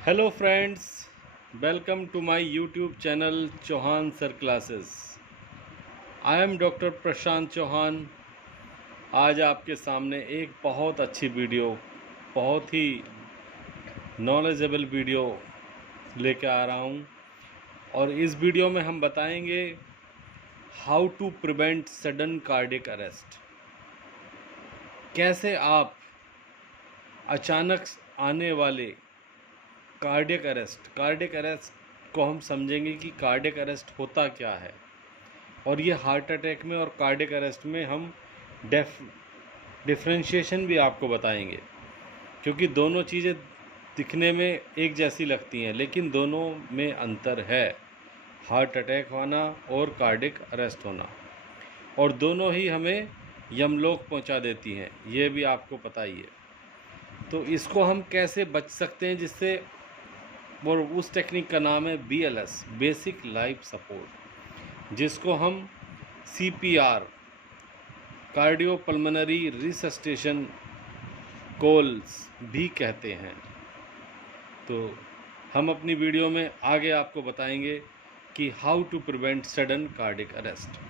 Hello friends, welcome to my YouTube channel Chauhan Sir Classes. I am doctor Prashant Chauhan. आज आपके सामने एक बहुत अच्छी वीडियो, बहुत ही नॉलेजेबल वीडियो लेकर आ रहा हूँ। और इस वीडियो में हम बताएंगे how to prevent sudden cardiac arrest. कैसे आप अचानक आने वाले कार्डियक अरेस्ट को हम समझेंगे कि कार्डियक अरेस्ट होता क्या है, और ये हार्ट अटैक में और कार्डियक अरेस्ट में हम डिफरेंशिएशन भी आपको बताएंगे, क्योंकि दोनों चीज़ें दिखने में एक जैसी लगती हैं लेकिन दोनों में अंतर है। हार्ट अटैक होना और कार्डियक अरेस्ट होना, और दोनों ही हमें यमलोक पहुंचा देती हैं, ये भी आपको पता ही है। तो इसको हम कैसे बच सकते हैं, जिससे और उस टेक्निक का नाम है BLS, बेसिक लाइफ सपोर्ट, जिसको हम CPR, कार्डियोपल्मोनरी रिसस्टेशन कोल्स भी कहते हैं। तो हम अपनी वीडियो में आगे आपको बताएंगे कि how to prevent sudden cardiac arrest.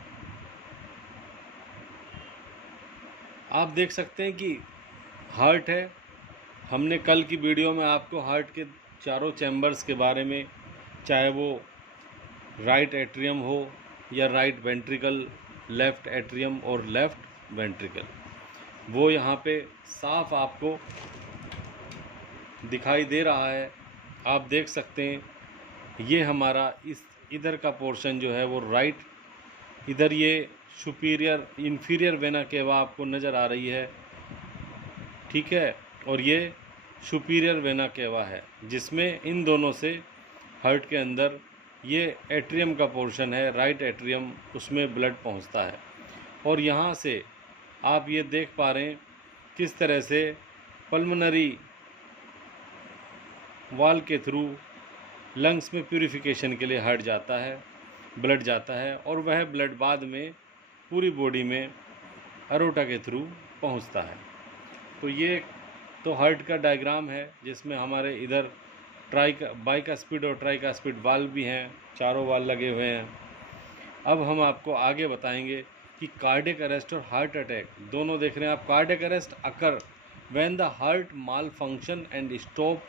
आप देख सकते हैं कि हार्ट है। हमने कल की वीडियो में आपको हार्ट के चारों चैम्बर्स के बारे में, चाहे वो राइट एट्रियम हो या राइट वेंट्रिकल, लेफ़्ट एट्रियम और लेफ़्ट वेंट्रिकल, वो यहाँ पे साफ आपको दिखाई दे रहा है। आप देख सकते हैं ये हमारा इस इधर का पोर्शन जो है वो राइट, इधर ये सुपीरियर इन्फीरियर वेना केवा आपको नज़र आ रही है, ठीक है, और ये सुपीरियर वेना केवा है, जिसमें इन दोनों से हार्ट के अंदर ये एट्रियम का पोर्शन है, राइट एट्रियम, उसमें ब्लड पहुंचता है। और यहाँ से आप ये देख पा रहे हैं किस तरह से पल्मोनरी वाल के थ्रू लंग्स में प्यूरिफिकेशन के लिए हार्ट जाता है, ब्लड जाता है, और वह ब्लड बाद में पूरी बॉडी में अरोटा के थ्रू पहुंचता है। तो ये तो हार्ट का डायग्राम है, जिसमें हमारे इधर बाइकास्पिड और ट्राइकास्पिड वाल्व भी हैं, चारों वाल्व लगे हुए हैं। अब हम आपको आगे बताएंगे कि कार्डियक अरेस्ट और हार्ट अटैक दोनों देख रहे हैं आप। Cardiac arrest occur when the heart mall function and stop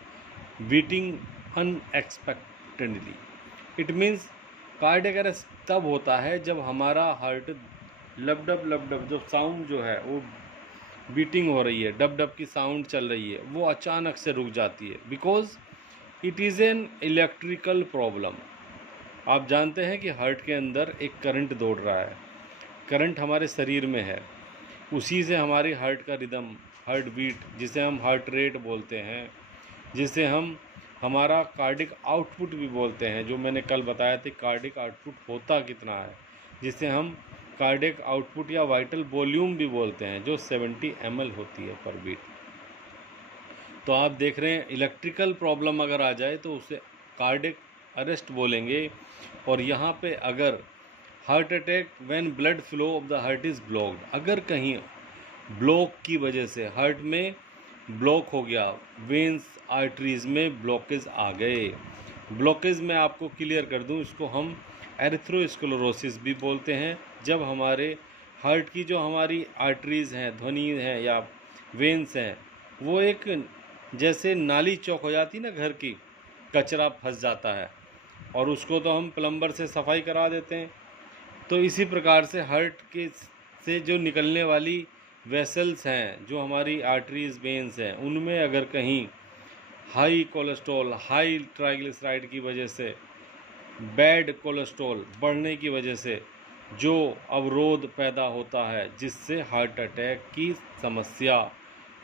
beating unexpectedly. It means cardiac arrest तब होता है जब हमारा हार्ट लबडब जो साउंड जो है वो बीटिंग हो रही है, डब डब की साउंड चल रही है, वो अचानक से रुक जाती है, because it is an electrical problem. आप जानते हैं कि हार्ट के अंदर एक करंट दौड़ रहा है, करंट हमारे शरीर में है, उसी से हमारी हार्ट का रिदम, हार्ट बीट, जिसे हम हार्ट रेट बोलते हैं, जिसे हम हमारा कार्डिक आउटपुट भी बोलते हैं, जो मैंने कल बताया था कार्डिक आउटपुट होता कितना है, जिसे हम कार्डिक आउटपुट या वाइटल वॉल्यूम भी बोलते हैं, जो 70 ml होती है पर बीट। तो आप देख रहे हैं इलेक्ट्रिकल प्रॉब्लम अगर आ जाए तो उसे कार्डिक अरेस्ट बोलेंगे। और यहाँ पे अगर heart attack when blood flow of the heart is blocked, अगर कहीं ब्लॉक की वजह से हार्ट में ब्लॉक हो गया, वेंस आर्टरीज में ब्लॉकेज आ गए, ब्लॉकेज में आपको क्लियर कर दूं, इसको हम एरिथ्रोस्क्लेरोसिस भी बोलते हैं। जब हमारे हार्ट की जो हमारी आर्टरीज हैं, ध्वनि हैं या वेंस हैं, वो एक जैसे नाली चौक हो जाती ना घर की, कचरा फंस जाता है और उसको तो हम प्लम्बर से सफाई करा देते हैं। तो इसी प्रकार से हार्ट के से जो निकलने वाली वेसल्स हैं, जो हमारी आर्टरीज वेंस हैं, उनमें अगर कहीं हाई कोलेस्ट्रॉल, हाई ट्राइग्लिसराइड की वजह से, बैड कोलेस्ट्रॉल बढ़ने की वजह से जो अवरोध पैदा होता है, जिससे हार्ट अटैक की समस्या,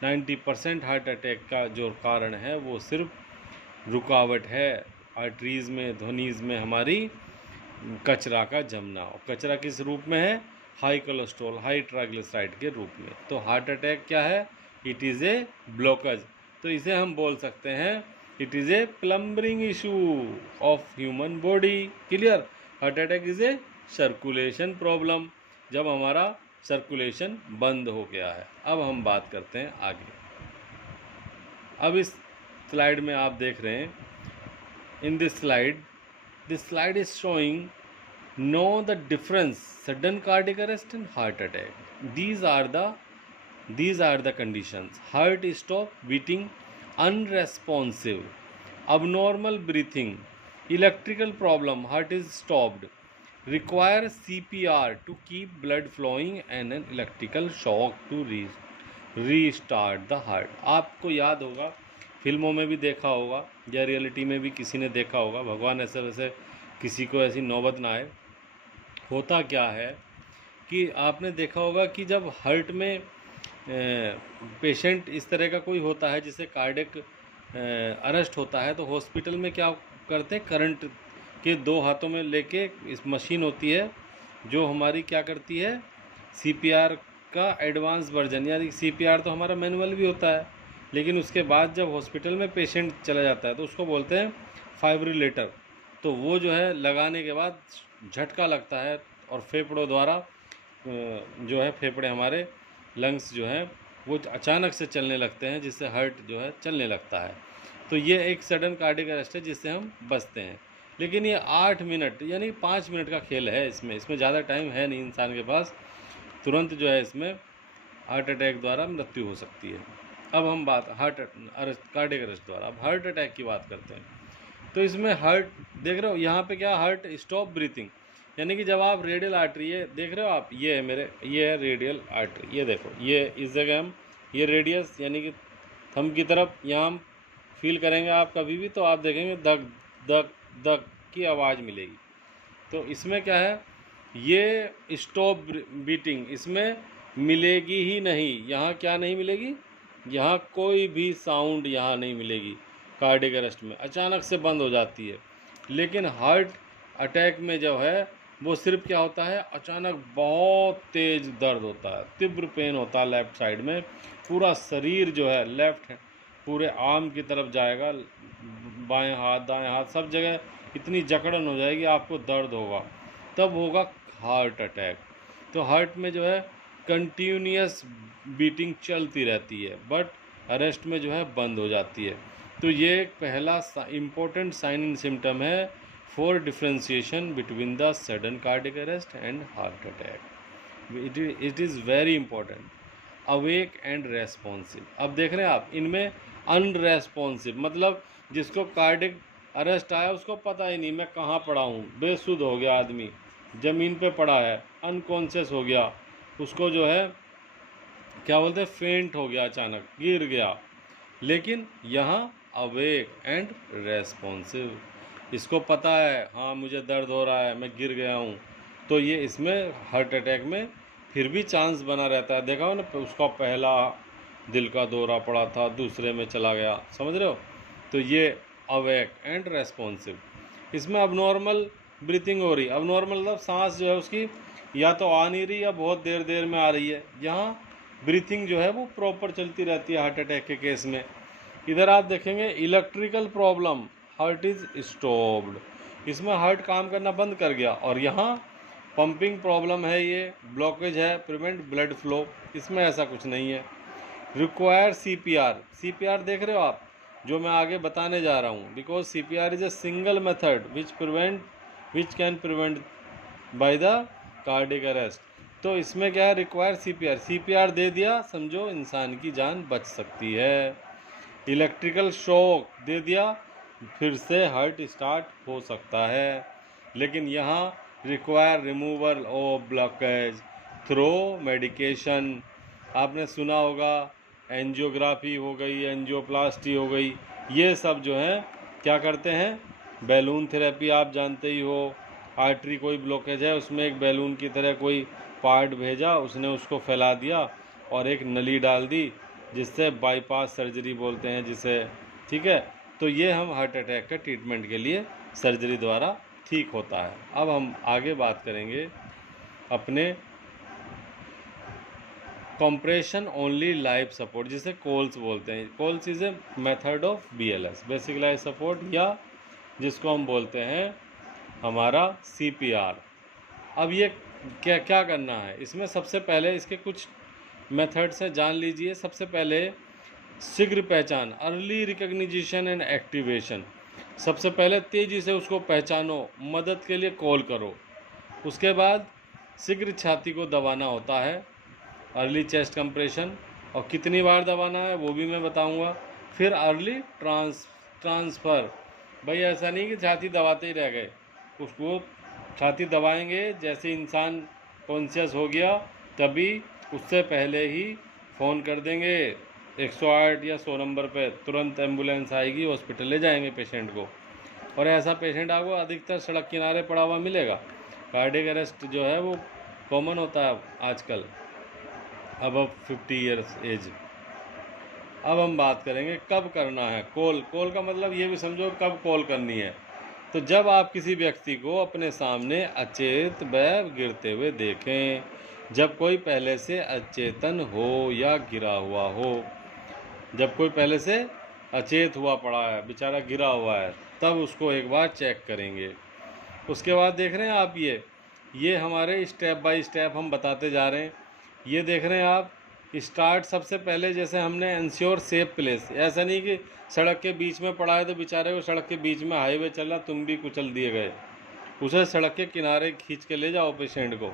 90% हार्ट अटैक का जो कारण है वो सिर्फ रुकावट है आर्टरीज में, ध्वनिज में हमारी कचरा का जमना। और कचरा किस रूप में है? हाई कोलेस्ट्रॉल, हाई ट्राइग्लिसराइड के रूप में। तो हार्ट अटैक क्या है? It is a blockage. तो इसे हम बोल सकते हैं it is a plumbing issue of human body. Clear? Heart attack is a circulation problem, जब हमारा सर्कुलेशन बंद हो गया है। अब हम बात करते हैं आगे। अब इस स्लाइड में आप देख रहे हैं in this slide is showing know the difference sudden cardiac arrest and heart attack. These are the conditions: heart stop beating, unresponsive, abnormal breathing, electrical problem, heart is stopped, require CPR to keep blood flowing and an electrical shock to restart the heart. आपको याद होगा, फिल्मों में भी देखा होगा या reality में भी किसी ने देखा होगा, भगवान ऐसे वैसे किसी को ऐसी नौबत ना आए. होता क्या है कि आपने देखा होगा कि जब हार्ट में पेशेंट इस तरह का कोई होता है जिसे कार्डियक अरेस्ट होता है, तो हॉस्पिटल में क्या करते हैं, करंट के 2 हाथों में लेके इस मशीन होती है जो हमारी क्या करती है, CPR का एडवांस वर्जन, यानी CPR तो हमारा मैनुअल भी होता है, लेकिन उसके बाद जब हॉस्पिटल में पेशेंट चला जाता है तो उसको बोलते हैं फाइब्रिलेटर. तो वो जो है लगाने के बाद झटका लगता है और फेफड़ों द्वारा जो है फेफड़े हमारे लंग्स जो हैं वो अचानक से चलने लगते हैं, जिससे हार्ट जो है चलने लगता है. तो ये एक सडन कार्डियक अरेस्ट है जिससे हम बचते हैं. लेकिन ये 8 मिनट यानी 5 मिनट का खेल है. इसमें ज़्यादा टाइम है नहीं इंसान के पास. तुरंत जो है इसमें हार्ट अटैक द्वारा मृत्यु हो सकती है. अब हम बात कार्डियक अरेस्ट द्वारा, अब हार्ट अटैक की बात करते हैं. तो इसमें हार्ट देख रहे हो यहाँ पे क्या, हार्ट स्टॉप ब्रीथिंग, यानी कि जब आप रेडियल आर्टरी, ये देख रहे हो आप, ये है ये है रेडियल आर्टरी, ये देखो, ये इस जगह हम ये रेडियस यानी कि थंब की तरफ यहाँ हम फील करेंगे आप कभी भी, तो आप देखेंगे धक धक धक की आवाज़ मिलेगी. तो इसमें क्या है, ये स्टॉप बीटिंग इसमें मिलेगी ही नहीं. यहाँ क्या नहीं मिलेगी, यहाँ कोई भी साउंड यहाँ नहीं मिलेगी. कार्डियक अरेस्ट में अचानक से बंद हो जाती है. लेकिन हार्ट अटैक में जो है वो सिर्फ क्या होता है, अचानक बहुत तेज़ दर्द होता है, तीव्र पेन होता है लेफ़्ट साइड में. पूरा शरीर जो है लेफ़्ट पूरे आर्म की तरफ जाएगा, बाएं हाथ दाएं हाथ सब जगह इतनी जकड़न हो जाएगी, आपको दर्द होगा, तब होगा हार्ट अटैक. तो हार्ट में जो है कंटिन्यूस बीटिंग चलती रहती है, बट अरेस्ट में जो है बंद हो जाती है. तो ये एक पहला इम्पोर्टेंट साइन एंड सिम्टम है for differentiation between the sudden cardiac arrest and heart attack. It is very important. Awake and responsive, अब देख रहे हैं आप, इनमें अनरेस्पॉन्सिव मतलब जिसको कार्डियक अरेस्ट आया उसको पता ही नहीं मैं कहाँ पड़ा हूँ, बेसुध हो गया आदमी, ज़मीन पे पड़ा है, अनकॉन्शियस हो गया, उसको जो है क्या बोलते हैं, फेंट हो गया, अचानक गिर गया. लेकिन यहाँ अवेक एंड रेस्पॉन्सिव, इसको पता है हाँ मुझे दर्द हो रहा है, मैं गिर गया हूँ. तो ये इसमें हार्ट अटैक में फिर भी चांस बना रहता है. देखा हो ना, उसका पहला दिल का दौरा पड़ा था, दूसरे में चला गया, समझ रहे हो. तो ये अवेक एंड रेस्पॉन्सिव. इसमें अबनॉर्मल ब्रीथिंग हो रही, अबनॉर्मल मतलब सांस जो है उसकी या तो आ नहीं रही या बहुत देर देर में आ रही है. यहाँ ब्रीथिंग जो है वो प्रॉपर चलती रहती है हार्ट अटैक के केस में. इधर आप देखेंगे electrical problem, heart is stopped, इसमें हार्ट काम करना बंद कर गया. और यहाँ पंपिंग प्रॉब्लम है, ये ब्लॉकेज है, प्रिवेंट ब्लड फ्लो, इसमें ऐसा कुछ नहीं है. रिक्वायर CPR देख रहे हो आप, जो मैं आगे बताने जा रहा हूँ, because CPR is a single method which can prevent by the cardiac arrest. तो इसमें क्या है, रिक्वायर CPR दे दिया, समझो इंसान की जान बच सकती है. इलेक्ट्रिकल शॉक दे दिया, फिर से हार्ट स्टार्ट हो सकता है. लेकिन यहाँ require removal of blockage through medication. आपने सुना होगा एंजियोग्राफी हो गई, एंजियोप्लास्टी हो गई, ये सब जो है क्या करते हैं, बैलून थेरेपी आप जानते ही हो. आर्टरी कोई ब्लॉकेज है, उसमें एक बैलून की तरह कोई पार्ट भेजा, उसने उसको फैला दिया और एक नली डाल दी, जिससे बाईपास सर्जरी बोलते हैं जिसे, ठीक है. तो ये हम हार्ट अटैक का ट्रीटमेंट के लिए सर्जरी द्वारा ठीक होता है. अब हम आगे बात करेंगे अपने कंप्रेशन ओनली लाइफ सपोर्ट, जिसे कोल्स बोलते हैं. COLS is a method of BLS, basic life support, या जिसको हम बोलते हैं हमारा CPR. अब ये क्या क्या करना है, इसमें सबसे पहले इसके कुछ मेथड्स हैं, जान लीजिए. सबसे पहले शीघ्र पहचान, अर्ली रिकग्निशन एंड एक्टिवेशन. सबसे पहले तेज़ी से उसको पहचानो, मदद के लिए कॉल करो। उसके बाद शीघ्र छाती को दबाना होता है, अर्ली चेस्ट कंप्रेशन, और कितनी बार दबाना है वो भी मैं बताऊंगा। फिर अर्ली ट्रांसफ़र, भाई ऐसा नहीं कि छाती दबाते ही रह गए, उसको छाती दबाएंगे जैसे इंसान कॉन्शियस हो गया तभी उससे पहले ही फ़ोन कर देंगे 108 या 100 नंबर पे, तुरंत एम्बुलेंस आएगी, हॉस्पिटल ले जाएंगे पेशेंट को। और ऐसा पेशेंट आपको अधिकतर सड़क किनारे पड़ा हुआ मिलेगा। कार्डियक अरेस्ट जो है वो कॉमन होता है आजकल, अब 50 ईयर्स एज। अब हम बात करेंगे कब करना है कॉल। कॉल का मतलब ये भी समझो कब कॉल करनी है। तो जब आप किसी व्यक्ति को अपने सामने अचेत व गिरते हुए देखें, जब कोई पहले से अचेतन हो या गिरा हुआ हो, जब कोई पहले से अचेत हुआ पड़ा है, बेचारा गिरा हुआ है, तब उसको एक बार चेक करेंगे। उसके बाद देख रहे हैं आप, ये हमारे स्टेप बाय स्टेप हम बताते जा रहे हैं। ये देख रहे हैं आप, स्टार्ट सबसे पहले जैसे हमने इंश्योर सेफ प्लेस, ऐसा नहीं कि सड़क के बीच में पड़ा है तो बेचारे को सड़क के बीच में हाईवे चल रहा, तुम भी कुचल दिए गए, उसे सड़क के किनारे खींच के ले जाओ पेशेंट को।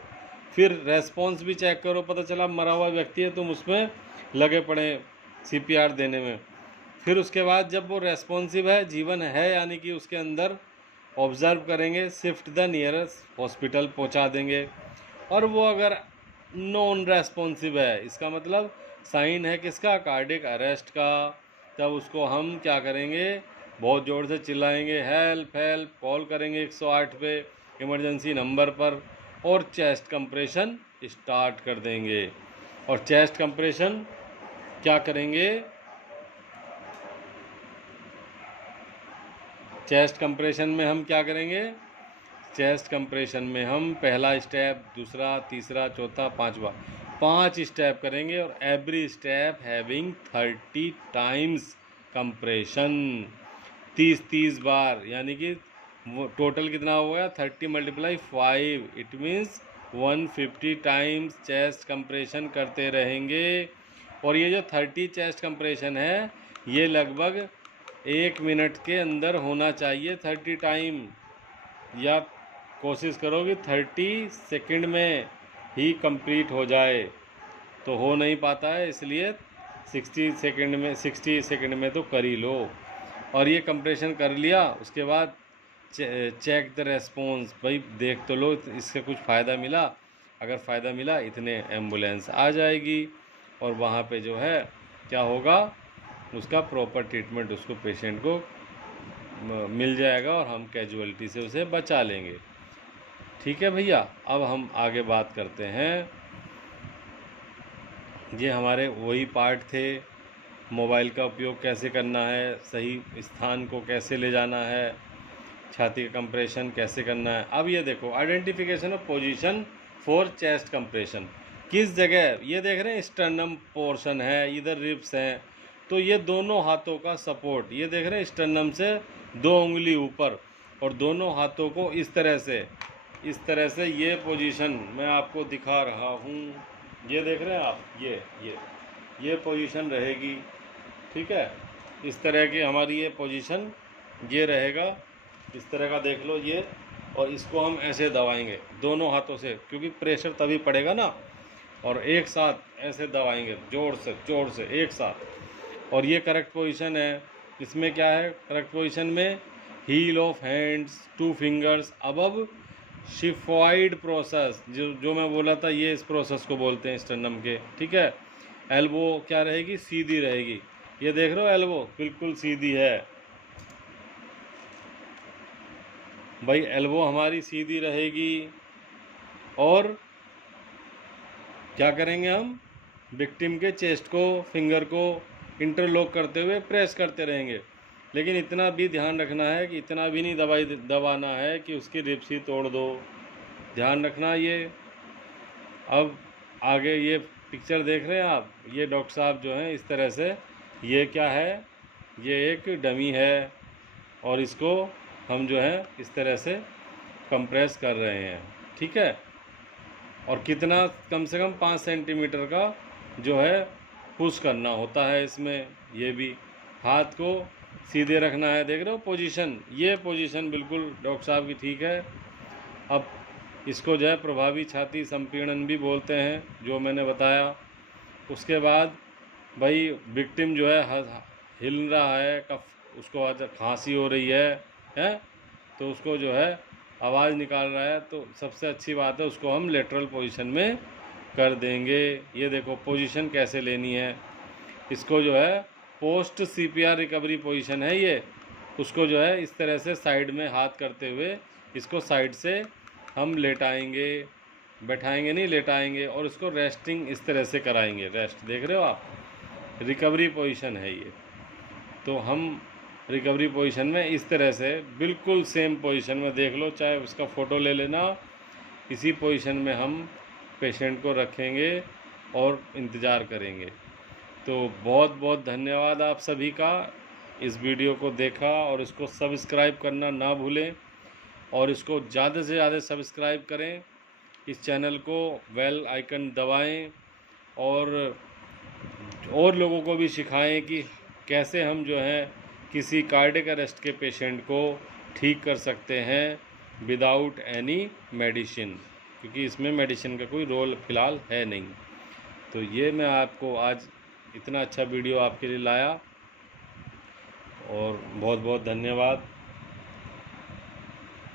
फिर रेस्पॉन्स भी चेक करो, पता चला मरा हुआ व्यक्ति है, तुम उसमें लगे पड़े CPR देने में। फिर उसके बाद जब वो रेस्पॉन्सिव है, जीवन है, यानी कि उसके अंदर ऑब्ज़र्व करेंगे, शिफ्ट द नियरेस्ट हॉस्पिटल पहुंचा देंगे। और वो अगर नॉन रेस्पॉन्सिव है, इसका मतलब साइन है किसका, कार्डियक अरेस्ट का, तब उसको हम क्या करेंगे, बहुत ज़ोर से चिल्लाएंगे, हेल्प हेल्प, कॉल करेंगे 108 पे इमरजेंसी नंबर पर, और चेस्ट कंप्रेशन स्टार्ट कर देंगे। और चेस्ट कंप्रेशन क्या करेंगे, चेस्ट कंप्रेशन में हम क्या करेंगे, चेस्ट कंप्रेशन में हम पहला स्टेप, दूसरा, तीसरा, चौथा, पांचवा, 5 स्टेप करेंगे, और every step having 30 times compression, 30 बार, यानी कि वो टोटल कितना हो गया, 30 × 5, it means 150 times chest compression करते रहेंगे। और ये जो 30 चेस्ट कंप्रेशन है, ये लगभग 1 मिनट के अंदर होना चाहिए 30 टाइम, या कोशिश करो कि 30 सेकंड में ही कंप्लीट हो जाए, तो हो नहीं पाता है, इसलिए 60 सेकंड में तो कर ही लो। और ये कंप्रेशन कर लिया, उसके बाद चेक द रेस्पॉन्स, भाई देख तो लो इससे कुछ फ़ायदा मिला, अगर फ़ायदा मिला इतने एम्बुलेंस आ जाएगी, और वहाँ पे जो है क्या होगा, उसका प्रॉपर ट्रीटमेंट उसको पेशेंट को मिल जाएगा, और हम कैजुअलिटी से उसे बचा लेंगे। ठीक है भैया, अब हम आगे बात करते हैं। ये हमारे वही पार्ट थे, मोबाइल का उपयोग कैसे करना है, सही स्थान को कैसे ले जाना है, छाती का कंप्रेशन कैसे करना है। अब ये देखो, identification of position for chest compression, किस जगह, ये देख रहे हैं स्टर्नम पोर्शन है, इधर रिब्स हैं, तो ये दोनों हाथों का सपोर्ट, ये देख रहे हैं स्टर्नम से 2 उंगली ऊपर, और दोनों हाथों को इस तरह से ये पोजीशन मैं आपको दिखा रहा हूँ, ये देख रहे हैं आप, ये पोजीशन रहेगी। ठीक है, इस तरह की हमारी ये पोजीशन, ये रहेगा, इस तरह का देख लो ये, और इसको हम ऐसे दबाएंगे दोनों हाथों से, क्योंकि प्रेशर तभी पड़ेगा ना, और एक साथ ऐसे दबाएंगे ज़ोर से एक साथ। और ये करेक्ट पोजीशन है। इसमें क्या है करेक्ट पोजीशन में, heel of hands 2 fingers above xiphoid process, जो मैं बोला था, ये इस प्रोसेस को बोलते हैं स्टर्नम के। ठीक है, एल्बो क्या रहेगी, सीधी रहेगी, ये देख रहे हो एल्बो बिल्कुल सीधी है भाई, एल्बो हमारी सीधी रहेगी। और क्या करेंगे हम, विक्टिम के चेस्ट को, फिंगर को इंटरलॉक करते हुए प्रेस करते रहेंगे, लेकिन इतना भी ध्यान रखना है कि इतना भी नहीं दबाना है कि उसकी रिब्स ही तोड़ दो, ध्यान रखना ये। अब आगे ये पिक्चर देख रहे हैं आप, ये डॉक्टर साहब जो हैं इस तरह से, ये क्या है, ये एक डमी है, और इसको हम जो है इस तरह से कंप्रेस कर रहे हैं। ठीक है, और कितना, कम से कम 5 सेंटीमीटर का जो है पुश करना होता है इसमें। ये भी हाथ को सीधे रखना है। देख रहे हो पोजीशन, ये पोजीशन बिल्कुल डॉक्टर साहब की ठीक है। अब इसको जो है प्रभावी छाती संपीड़न भी बोलते हैं, जो मैंने बताया। उसके बाद भाई विक्टिम जो है हिल रहा है, कफ उसको खांसी हो रही है, तो उसको जो है आवाज़ निकाल रहा है, तो सबसे अच्छी बात है उसको हम लेटरल पोजीशन में कर देंगे। ये देखो पोजीशन कैसे लेनी है। इसको जो है पोस्ट सीपीआर रिकवरी पोजीशन है ये। उसको जो है इस तरह से साइड में हाथ करते हुए इसको साइड से हम लेटाएंगे, बैठाएंगे नहीं, लेटाएंगे, और इसको रेस्टिंग इस तरह से कराएंगे। रेस्ट देख रहे हो आप, रिकवरी पोजीशन है ये। तो हम रिकवरी पोजीशन में इस तरह से बिल्कुल सेम पोजीशन में, देख लो, चाहे उसका फ़ोटो ले लेना, इसी पोजीशन में हम पेशेंट को रखेंगे और इंतज़ार करेंगे। तो बहुत बहुत धन्यवाद आप सभी का, इस वीडियो को देखा, और इसको सब्सक्राइब करना ना भूलें, और इसको ज़्यादा से ज़्यादा सब्सक्राइब करें। इस चैनल को बेल आइकन दबाएं, और लोगों को भी सिखाएं कि कैसे हम जो है किसी कार्डियक अरेस्ट के पेशेंट को ठीक कर सकते हैं विदाउट एनी मेडिसिन, क्योंकि इसमें मेडिसिन का कोई रोल फ़िलहाल है नहीं। तो ये मैं आपको आज इतना अच्छा वीडियो आपके लिए लाया, और बहुत बहुत धन्यवाद।